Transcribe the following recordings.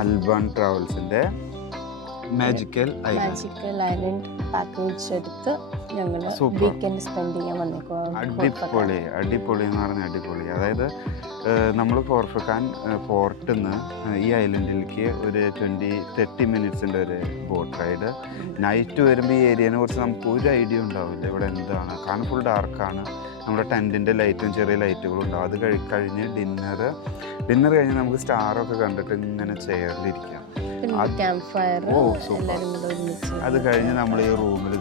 Alban ട്രാവൽസിന്റെ magical island package എടുത്ത് ഞങ്ങൾ weekend spend ചെയ്യാൻ വന്നേക്കും. അടിപൊളി എന്ന് പറഞ്ഞാൽ അടിപൊളി. അതായത് നമ്മൾ ഫോർഫക്കാൻ പോർട്ടിൽ നിന്ന് ഈ ഐലൻഡിലേക്ക് ഒരു 20-30 മിനിറ്റ്സിൻ്റെ ഒരു ബോട്ട് റൈഡ്. നൈറ്റ് വരുമ്പോൾ ഈ ഏരിയനെ കുറിച്ച് നമുക്ക് ഒരു ഐഡിയ ഉണ്ടാവില്ല ഇവിടെ എന്താണ്, കാരണം ഫുൾ ഡാർക്കാണ്. നമ്മുടെ ടെൻറ്റിൻ്റെ ലൈറ്റും ചെറിയ ലൈറ്റുകളും ഉണ്ടാവും. അത് കഴിഞ്ഞ് ഡിന്നർ കഴിഞ്ഞ് നമുക്ക് സ്റ്റാറൊക്കെ കണ്ടിട്ട് ഇങ്ങനെ ചെയറിലിരിക്കാം. അത് കഴിഞ്ഞ് നമ്മൾ ഈ റൂമിൽ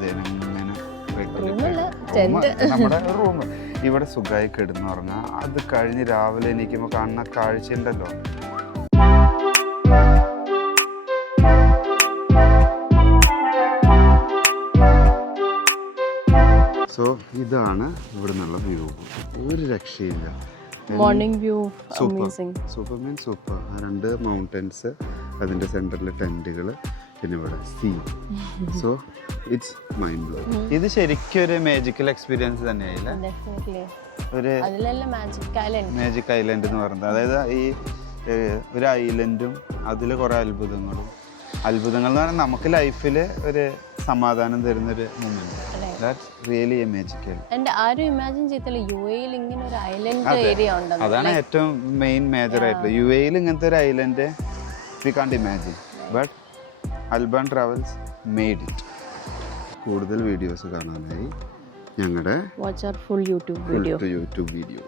നമ്മുടെ റൂം ഇവിടെ സുഖമായി കിടന്നുറങ്ങാം. അത് കഴിഞ്ഞ് രാവിലെ എണീക്കുമ്പോൾ കാണുന്ന കാഴ്ച ഉണ്ടല്ലോ. സോ ഇതാണ് ഇവിടെ നിന്നുള്ള വ്യൂ. ഒരു രക്ഷയില്ല. Morning view super mean super. 2 mountains, അതിൻ്റെ സെൻറ്ററിൽ ടെൻറ്റുകൾ, പിന്നെ ഇവിടെ sea. So it's mind blowing. ഇത് ശരിക്കും ഒരു മാജിക്കൽ എക്സ്പീരിയൻസ് തന്നെയായില്ലേ? ഒരു മാജിക് ഐലൻഡ് എന്ന് പറയുന്നത്. അതായത് ഈ ഒരു ഐലൻഡും അതിൽ കുറേ അത്ഭുതങ്ങൾ എന്ന് പറഞ്ഞാൽ നമുക്ക് ലൈഫിൽ ഒരു സമാധാനം തരുന്നൊരു moment. That's really a magical. അതാണ് ഏറ്റവും മെയിൻ മേജർ ആയിട്ടുള്ള. യുഎഇയിൽ ഇങ്ങനത്തെ ഒരു ഐലൻഡ് വി കാണ്ട് imagine, but Alban travels made it. കൂടുതൽ വീഡിയോസ് കാണാനായി ഞങ്ങളുടെ യൂട്യൂബ് വീഡിയോ